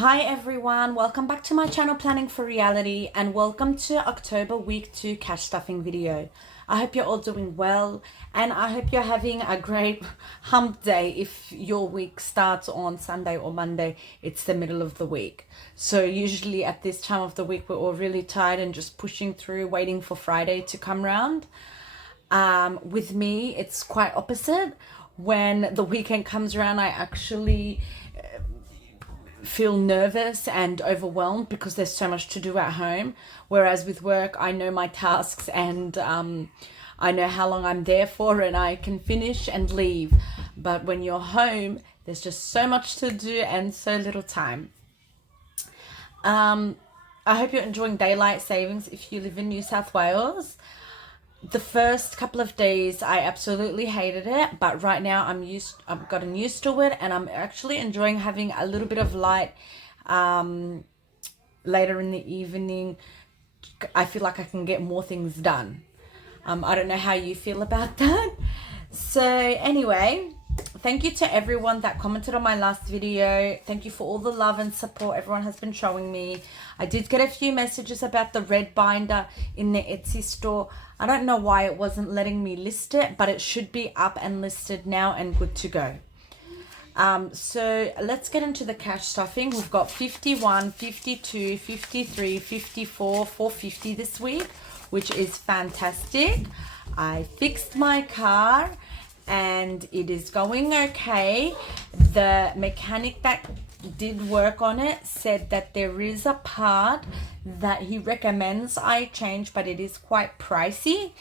Hi everyone, welcome back to my channel Planning for Reality and welcome to October week 2 cash stuffing video. I hope you're all doing well and I hope you're having a great hump day. If your week starts on Sunday or Monday, it's the middle of the week. So usually at this time of the week we're all really tired and just pushing through, waiting for Friday to come round. With me it's quite opposite. When the weekend comes around I actually feel nervous and overwhelmed because there's so much to do at home, whereas with work I know my tasks and I know how long I'm there for and I can finish and leave. But when you're home there's just so much to do and so little time. I hope you're enjoying daylight savings if you live in New South Wales. The first couple of days I absolutely hated it, but right now I've gotten used to it and I'm actually enjoying having a little bit of light later in the evening. I feel like I can get more things done. I don't know how you feel about that. So anyway, thank you to everyone that commented on my last video. Thank you for all the love and support everyone has been showing me. I did get a few messages about the red binder in the Etsy store. I don't know why it wasn't letting me list it, but it should be up and listed now and good to go. So let's get into the cash stuffing. We've got 51, 52, 53, 54, 450 this week, which is fantastic. I fixed my car and it is going okay. The mechanic that did work on it said that there is a part that he recommends I change, but it is quite pricey,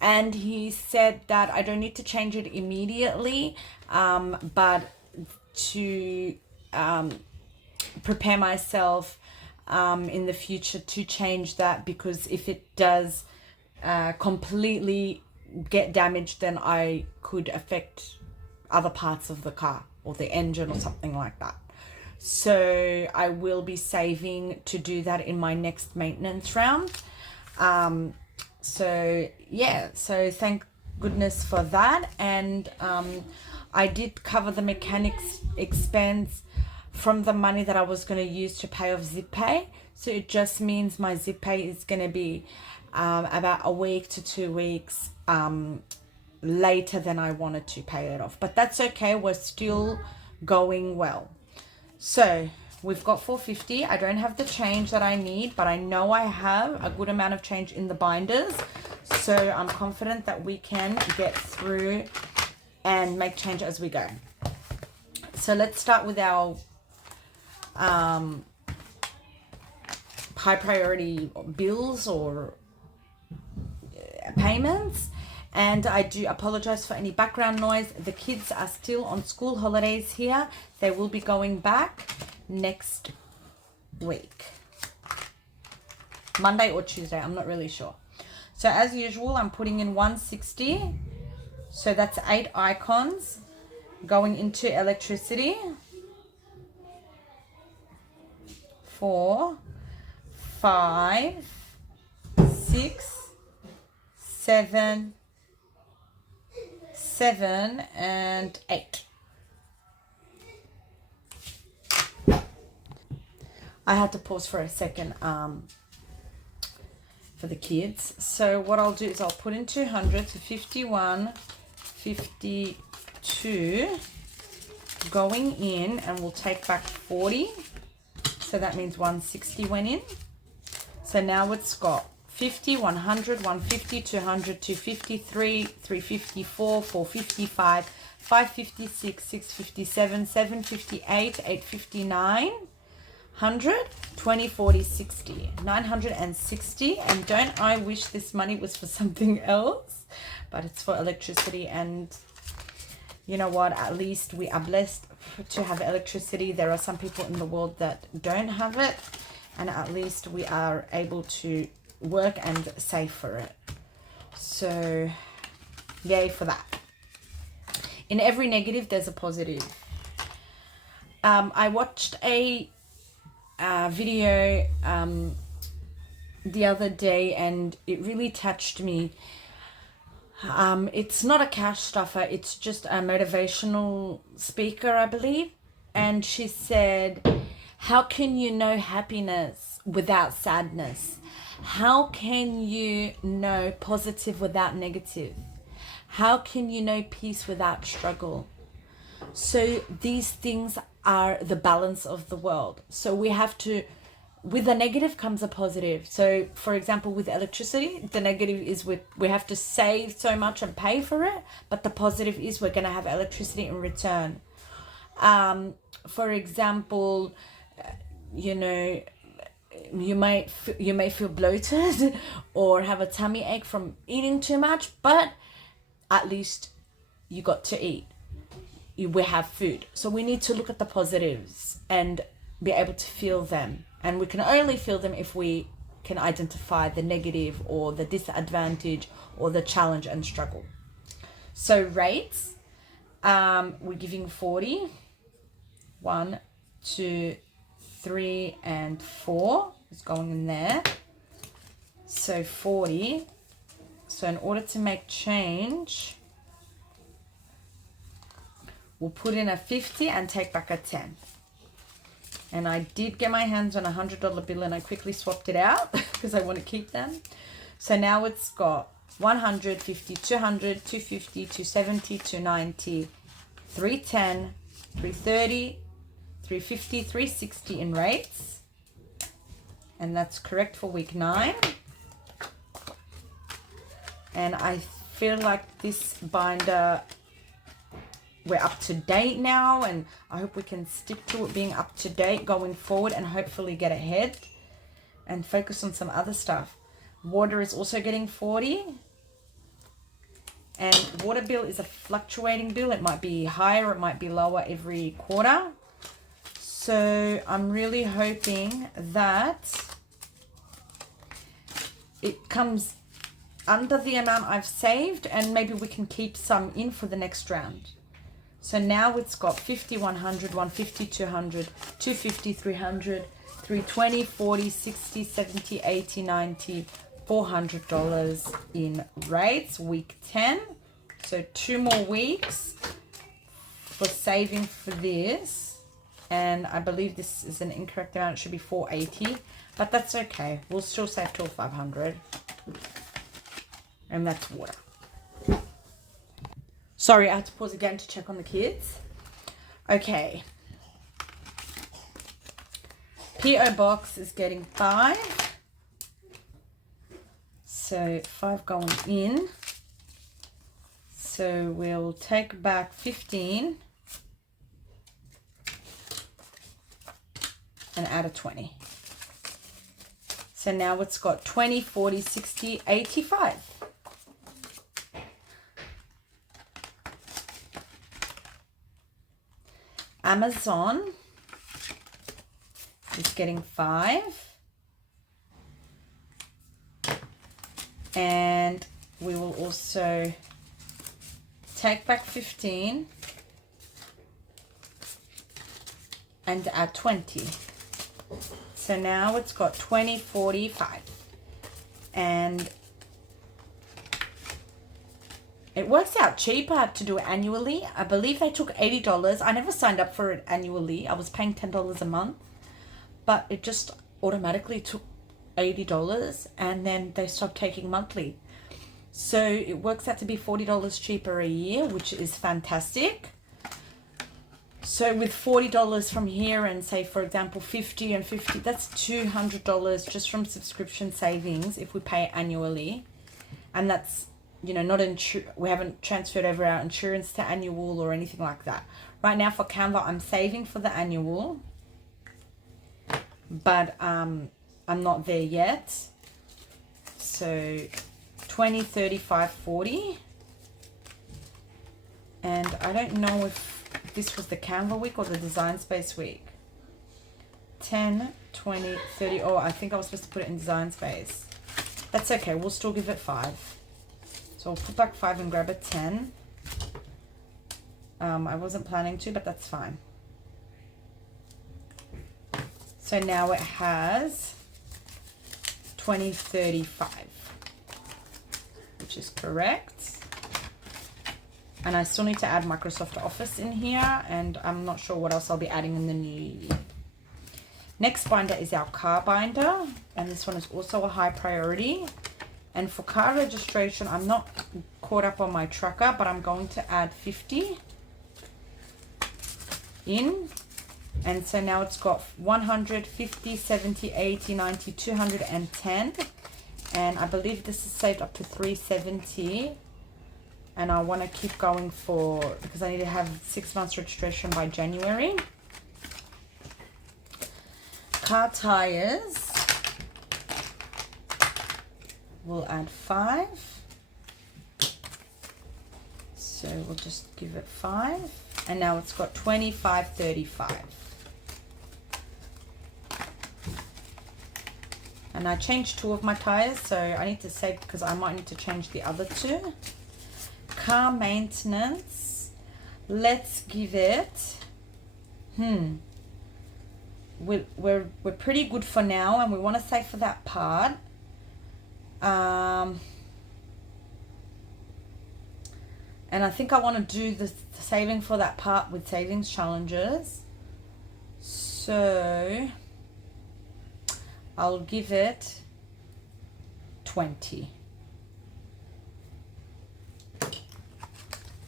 and he said that I don't need to change it immediately, but to prepare myself in the future to change that, because if it does completely get damaged, then I could affect other parts of the car or the engine or something like that. So I will be saving to do that in my next maintenance round. So yeah, so thank goodness for that. And I did cover the mechanic's expense from the money that I was going to use to pay off ZipPay. So it just means my ZipPay is going to be about a week to 2 weeks later than I wanted to pay it off. But that's okay, we're still going well. So we've got 450. I don't have the change that I need, but I know I have a good amount of change in the binders. So I'm confident that we can get through and make change as we go. So let's start with our high priority bills or payments. And I do apologize for any background noise. The kids are still on school holidays here. They will be going back next week, Monday or Tuesday, I'm not really sure. So as usual, I'm putting in 160. So that's 8 icons going into electricity. 4, 5, 6, 7, 7 and 8. I had to pause for a second for the kids. So what I'll do is I'll put in 200 to 51, 52 going in, and we'll take back 40. So that means 160 went in. So now it's got 50, 100, 150, 200, 253, 354, 455, 556, 657, 758, 859, 100, 20, 40, 60, 960. And don't I wish this money was for something else, but it's for electricity. And you know what, at least we are blessed to have electricity. There are some people in the world that don't have it, and at least we are able to work and save for it. So yay for that. In every negative there's a positive. I watched a video the other day and it really touched me. It's not a cash stuffer, it's just a motivational speaker, I believe, and she said How can you know happiness without sadness? How can you know positive without negative? How can you know peace without struggle? So these things are the balance of the world. So we have to, with a negative comes a positive. So for example, with electricity, the negative is we have to save so much and pay for it, but the positive is we're going to have electricity in return. For example, you know, you may feel bloated or have a tummy ache from eating too much, but at least you got to eat. We have food. So we need to look at the positives and be able to feel them. And we can only feel them if we can identify the negative or the disadvantage or the challenge and struggle. So rates, we're giving 40. 1, 2, 3, and 4 is going in there. So 40. So in order to make change, we'll put in a 50 and take back a 10. And I did get my hands on a $100 bill and I quickly swapped it out because I want to keep them. So now it's got 100, 50, 200, 250, 270, 290, 310, 330, 350, 360 in rates. And that's correct for week 9. And I feel like this binder, we're up to date now, and I hope we can stick to it being up to date going forward and hopefully get ahead and focus on some other stuff. Water is also getting 40. And water bill is a fluctuating bill. It might be higher, it might be lower every quarter. So I'm really hoping that it comes under the amount I've saved, and maybe we can keep some in for the next round. So now it's got 50, 100, 150, 200, 250, 300, 320, 40, 60, 70, 80, 90, $400 in rates, week 10. So 2 more weeks for saving for this. And I believe this is an incorrect amount. It should be 480, but that's okay. We'll still save till 500. And that's water. Sorry, I had to pause again to check on the kids. Okay. P.O. Box is getting 5. So 5 going in. So we'll take back 15 and add a 20. So now it's got 20, 40, 60, 85. Amazon is getting 5. And we will also take back 15 and add 20. So now it's got 20, 45. And it works out cheaper to do it annually. I believe they took $80. I never signed up for it annually. I was paying $10 a month, but it just automatically took $80, and then they stopped taking monthly. So it works out to be $40 cheaper a year, which is fantastic. So with $40 from here and say, for example, 50 and 50, that's $200 just from subscription savings if we pay annually. And that's, you know, not we haven't transferred over our insurance to annual or anything like that. Right now for Canva, I'm saving for the annual, but I'm not there yet. So 20, 35, 40. And I don't know if this was the Canva week or the Design Space week. 10, 20, 30. Oh, I think I was supposed to put it in Design Space. That's okay. We'll still give it 5. So I'll put back 5 and grab a 10. I wasn't planning to, but that's fine. So now it has 20, 35, which is correct. And I still need to add Microsoft Office in here, and I'm not sure what else I'll be adding in the new year. Next binder is our car binder, and this one is also a high priority. And for car registration, I'm not caught up on my tracker, but I'm going to add 50 in. And so now it's got 100, 50, 70, 80, 90, 210. And I believe this is saved up to 370. And I want to keep going because I need to have 6 months registration by January. Car tires, we'll add 5. So we'll just give it 5. And now it's got 25, 35. And I changed 2 of my tires, so I need to save because I might need to change the other 2. Car maintenance, let's give it, we're pretty good for now, and we want to save for that part. And I think I want to do the saving for that part with savings challenges. So I'll give it 20.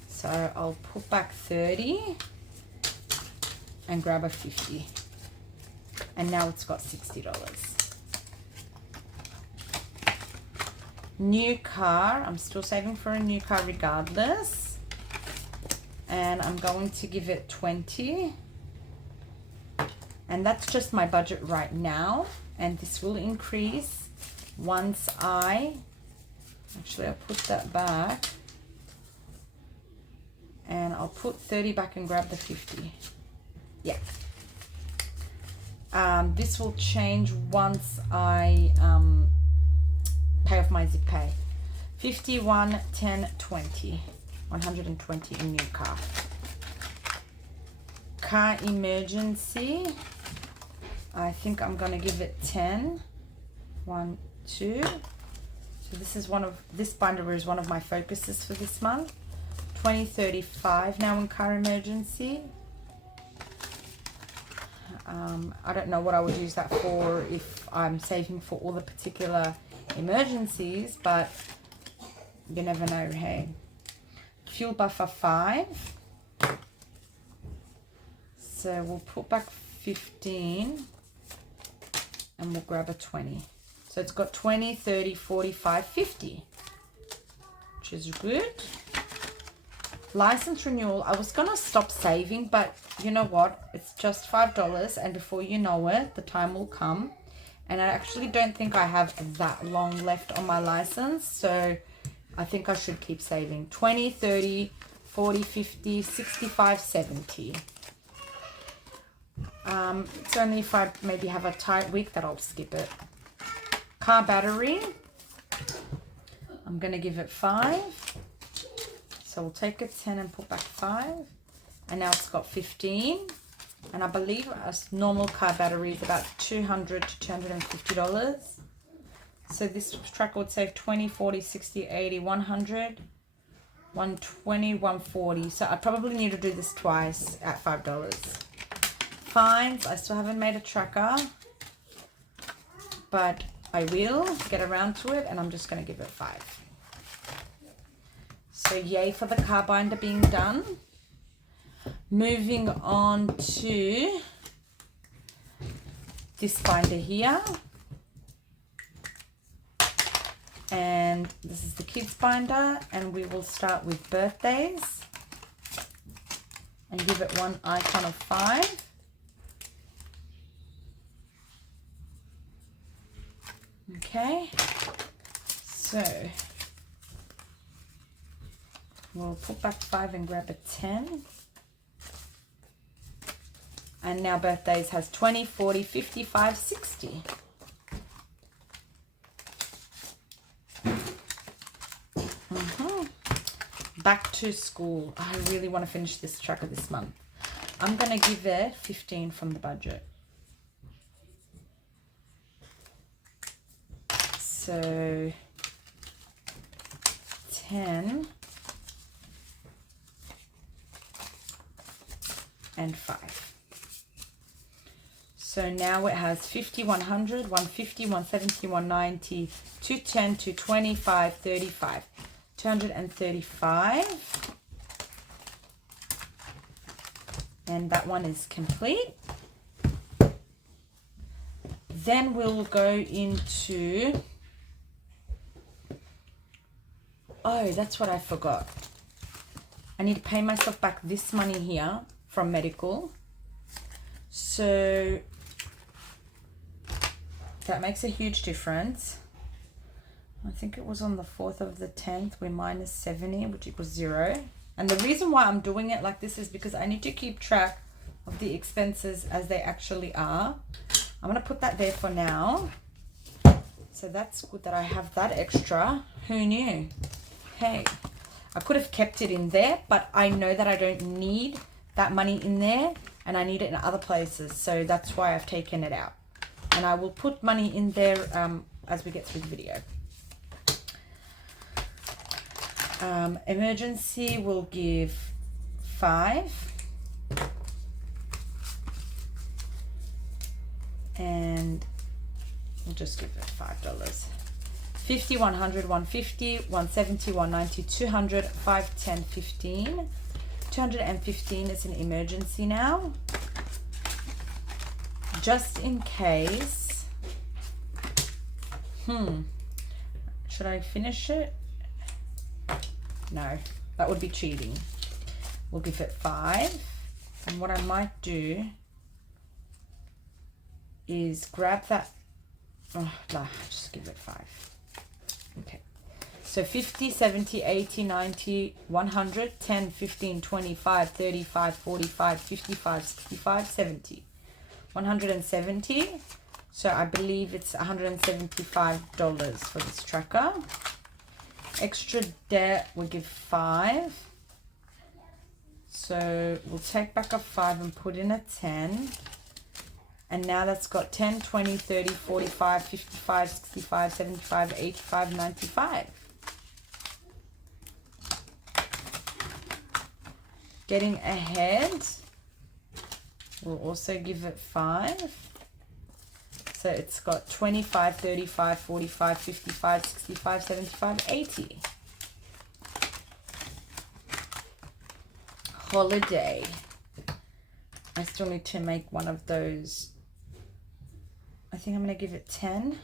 So I'll put back 30 and grab a 50. And now it's got $60. New car, I'm still saving for a new car regardless. And I'm going to give it 20. And that's just my budget right now. And this will increase once I'll put that back. And I'll put 30 back and grab the 50. Yeah. This will change once I pay off my zip pay. 51, 10, 20. 120 in new car. Car emergency. I think I'm going to give it 10. 1, 2. So this binder is one of my focuses for this month. 20, 35 now in car emergency. I don't know what I would use that for if I'm saving for all the particular emergencies, but you never know, hey. Fuel buffer 5. So we'll put back 15 and we'll grab a 20. So it's got 20, 30, 45, 50, which is good. License renewal, I was gonna stop saving, but you know what, it's just $5, and before you know it, the time will come. And I actually don't think I have that long left on my license, so I think I should keep saving. 20, 30, 40, 50, 65, 70. It's only if I maybe have a tight week that I'll skip it. Car battery, I'm gonna give it 5. So we'll take a 10 and put back 5. And now it's got 15. And I believe a normal car battery is about $200 to $250. So this tracker would save 20, 40, 60, 80, 100, 120, 140. So I probably need to do this twice at $5. Fines, I still haven't made a tracker, but I will get around to it, and I'm just going to give it 5. So yay for the car binder being done. Moving on to this binder here. And this is the kids binder, and we will start with birthdays and give it one icon of 5. Okay, so we'll put back 5 and grab a 10. And now birthdays has 20, 40, 55, 60. Back to school. I really want to finish this tracker this month. I'm going to give it 15 from the budget. So 10 and 5. So So now it has 50, 100, 150, 170, 190, 210, 225, 35, 235. And that one is complete. Then we'll go into, oh, that's what I forgot. I need to pay myself back this money here from medical. So that makes a huge difference. I think it was on the 4th of the 10th, we're minus 70, which equals 0. And the reason why I'm doing it like this is because I need to keep track of the expenses as they actually are. I'm going to put that there for now. So that's good that I have that extra. Who knew? Hey, I could have kept it in there, but I know that I don't need that money in there and I need it in other places. So that's why I've taken it out. And I will put money in there as we get through the video. Emergency will give 5. And we'll just give it $5. 50, 100, 150, 170, 190, 200, 5, 10, 15. 215 is an emergency now. Just in case. Should I finish it? No, that would be cheating. We'll give it 5. And what I might do is grab that. Oh, no, just give it 5. Okay. So 50, 70, 80, 90, 100, 10, 15, 25, 35, 45, 55, 65, 70. 170. So I believe it's $175 for this tracker. Extra debt, we give 5. So we'll take back a 5 and put in a 10. And now that's got 10, 20, 30, 45, 55, 65, 75, 85, 95. Getting ahead, we'll also give it 5. So it's got 25, 35, 45, 55, 65, 75, 80. Holiday. I still need to make one of those. I think I'm going to give it 10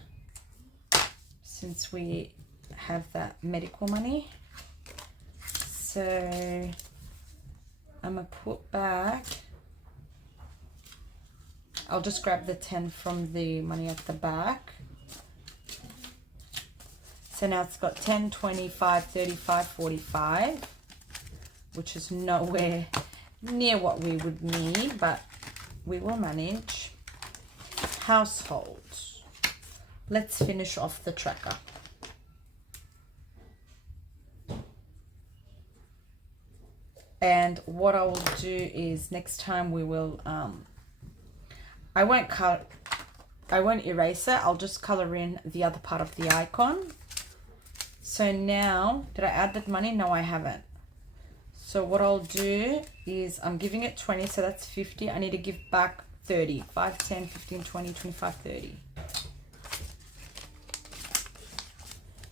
since we have that medical money. So I'm going to put back. I'll just grab the 10 from the money at the back. So now it's got 10, 25, 35, 45, which is nowhere near what we would need, but we will manage. Household. Let's finish off the tracker. And what I will do is next time we will I won't erase it. I'll just color in the other part of the icon. So now, did I add that money? No, I haven't. So what I'll do is I'm giving it 20, so that's 50. I need to give back 30. 5, 10, 15, 20, 25, 30.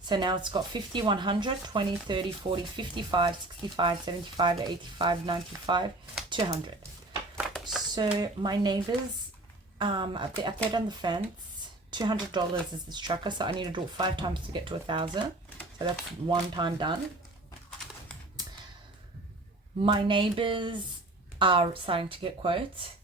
So now it's got 50, 100, 20, 30, 40, 55, 65, 75, 85, 95, 200. So my neighbors, at the update on the fence, $200 is this tracker, so I need to do it 5 times to get to 1,000. So that's 1 time done. My neighbors are starting to get quotes,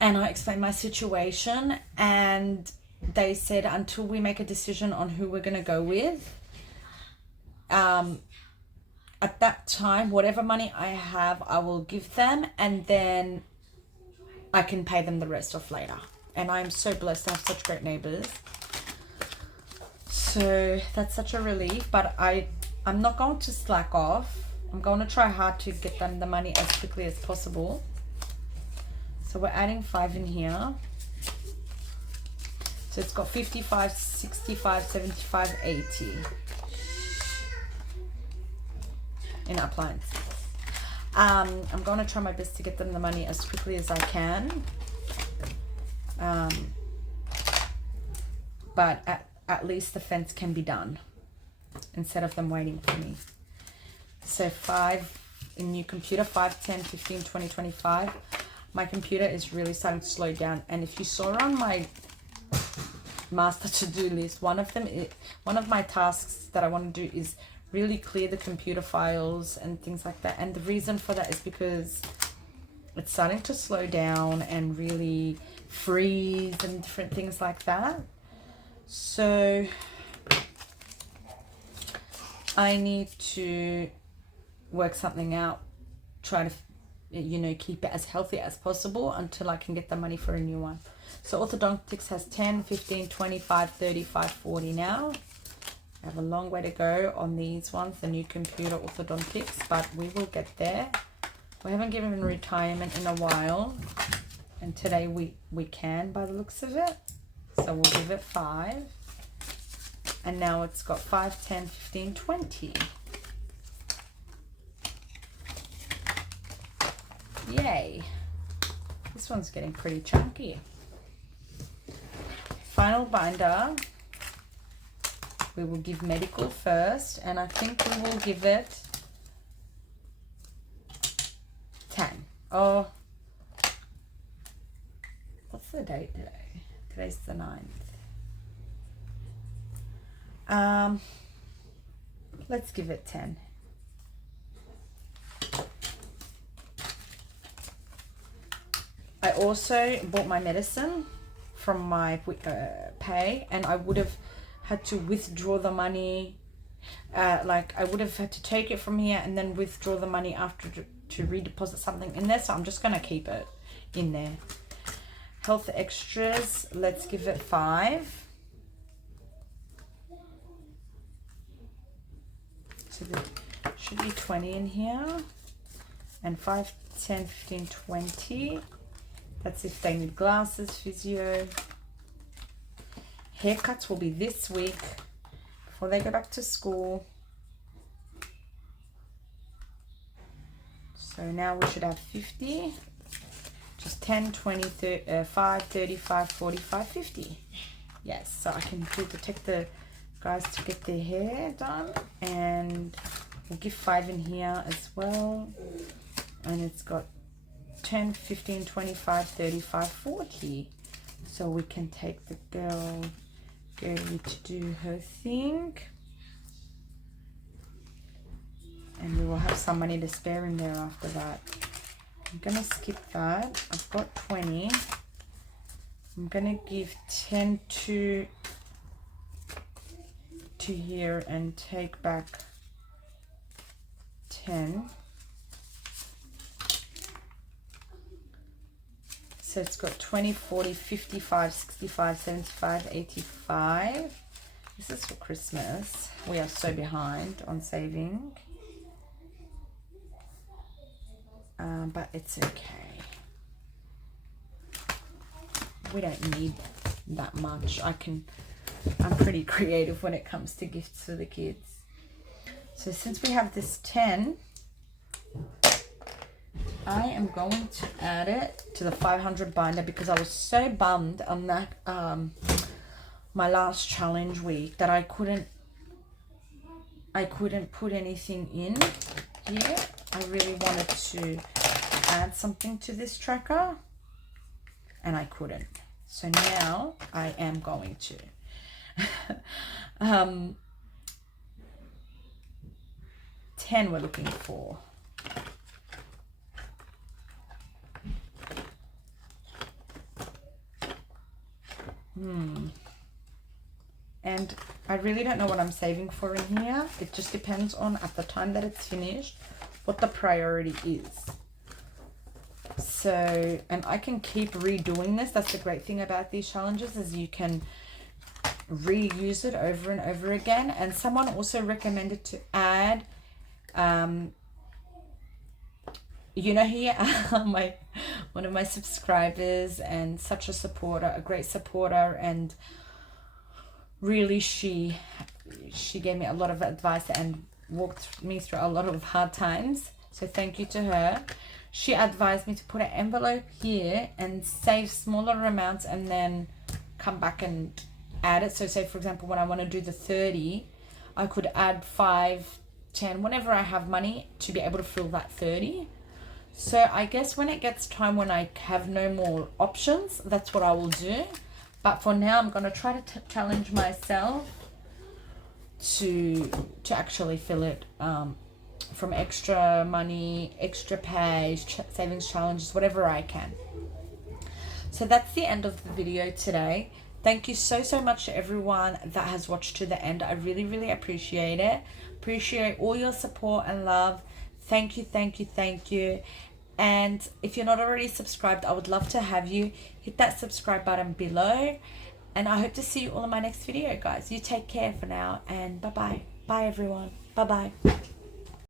and I explained my situation, and they said until we make a decision on who we're going to go with, at that time, whatever money I have, I will give them, and then I can pay them the rest off later. And I'm so blessed to have such great neighbors. So that's such a relief, but I'm not going to slack off. I'm going to try hard to get them the money as quickly as possible. So we're adding 5 in here. So it's got 55, 65, 75, 80 in appliances. I'm going to try my best to get them the money as quickly as I can. But at least the fence can be done instead of them waiting for me. So 5 in new computer, 5, 10, 15, 20, 25. My computer is really starting to slow down. And if you saw on my master to-do list, one of my tasks that I want to do is really clear the computer files and things like that. And the reason for that is because it's starting to slow down and really freeze and different things like that. So I need to work something out, try to, you know, keep it as healthy as possible until I can get the money for a new one. So orthodontics has 10, 15, 25, 35, 40 now. I have a long way to go on these ones, the new computer orthodontics, but we will get there. We haven't given retirement in a while, and today we can by the looks of it. So we'll give it 5. And now it's got 5, 10, 15, 20. Yay. This one's getting pretty chunky. Final binder. We will give medical first, and I think we will give it 10. Oh, what's the date today? Today's the 9th. Let's give it 10. I also bought my medicine from my pay, and I would have had to withdraw the money. Like I would have had to take it from here and then withdraw the money after to redeposit something in there. So I'm just going to keep it in there. Health extras, let's give it 5. So there should be 20 in here. And 5, 10, 15, 20. That's if they need glasses, physio. Haircuts will be this week before they go back to school. So now we should have 50. Just 10, 20, 30, 5, 35, 45, 50. Yes, so I can take the guys to get their hair done. And we'll give 5 in here as well. And it's got 10, 15, 25, 35, 40. So we can take the girl Gertie to do her thing. And we will have some money to spare in there after that. I'm going to skip that. I've got 20. I'm going to give 10 to here and take back 10. So it's got 20, 40, 55, 65, 75, 85. This is for Christmas. We are so behind on saving. But it's okay. We don't need that much. I'm pretty creative when it comes to gifts for the kids. So since we have this 10, I am going to add it to the 500 binder because I was so bummed on that my last challenge week that I couldn't put anything in here. I really wanted to add something to this tracker and I couldn't. So now I am going to. 10 we're looking for. And I really don't know what I'm saving for in here. It just depends on, at the time that it's finished, what the priority is. So, and I can keep redoing this. That's the great thing about these challenges, is you can reuse it over and over again. And someone also recommended to add, you know, here one of my subscribers and such a supporter, a great supporter, and really she gave me a lot of advice and walked me through a lot of hard times. So thank you to her. she advised me to put an envelope here and save smaller amounts and then come back and add it. So say for example, when I want to do the 30, I could add 5, 10, whenever I have money to be able to fill that 30. So I guess when it gets time when I have no more options, that's what I will do. But for now, I'm going to try to challenge myself to actually fill it from extra money, extra pay, savings challenges, whatever I can. So that's the end of the video today. Thank you so much to everyone that has watched to the end. I really appreciate it. Appreciate all your support and love. Thank you. And if you're not already subscribed, I would love to have you. Hit that subscribe button below. And I hope to see you all in my next video, guys. You take care for now, and bye-bye. Bye, everyone. Bye-bye.